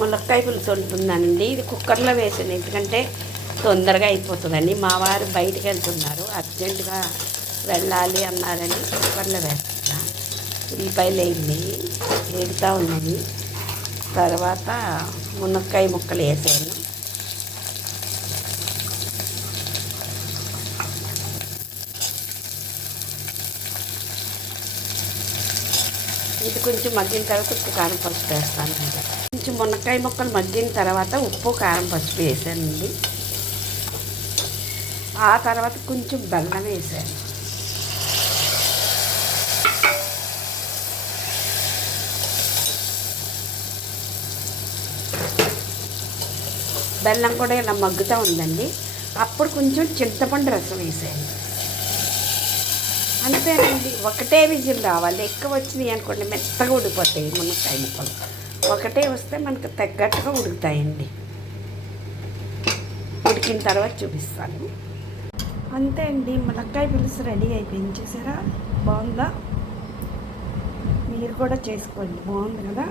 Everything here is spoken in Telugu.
ములక్కాయ పులుసు ఉంటుందండి. ఇది కుక్కర్లో వేసాను ఎందుకంటే తొందరగా అయిపోతుందండి. మా వారు బయటికి వెళ్తున్నారు, అర్జెంటుగా వెళ్ళాలి అన్నారని కుక్కర్లో వేస్తున్నా. ఉల్లిపాయలు వేయండి, వేగుతూ ఉన్నది. తర్వాత మునక్కాయ ముక్కలు వేసాను. ఇది కొంచెం మగ్గిన తర్వాత ఉప్పు కారం పసుపు వేస్తానండి. కొంచెం మునక్కాయ ముక్కలు మగ్గిన తర్వాత ఉప్పు కారం పసుపు వేసానండి. ఆ తర్వాత కొంచెం బెల్లం వేసాను. బెల్లం కూడా ఇలా మగ్గుతూ ఉందండి. అప్పుడు కొంచెం చింతపండు రసం వేసాను. అంతేనండి, ఒకటే విజిల్ రావాలి. ఎక్కువ వచ్చినాయి అనుకోండి మెత్తగా ఉడికిపోతాయి మునక్కాయ ముక్కలు. ఒకటే వస్తే మనకు తగ్గట్టుగా ఉడుకుతాయండి. ఉడికిన తర్వాత చూపిస్తాను. అంతే అండి, మునక్కాయ పులుసు రెడీ అయిపోయింది. చూసారా బాగుందా? మీరు కూడా చేసుకోండి, బాగుంది కదా.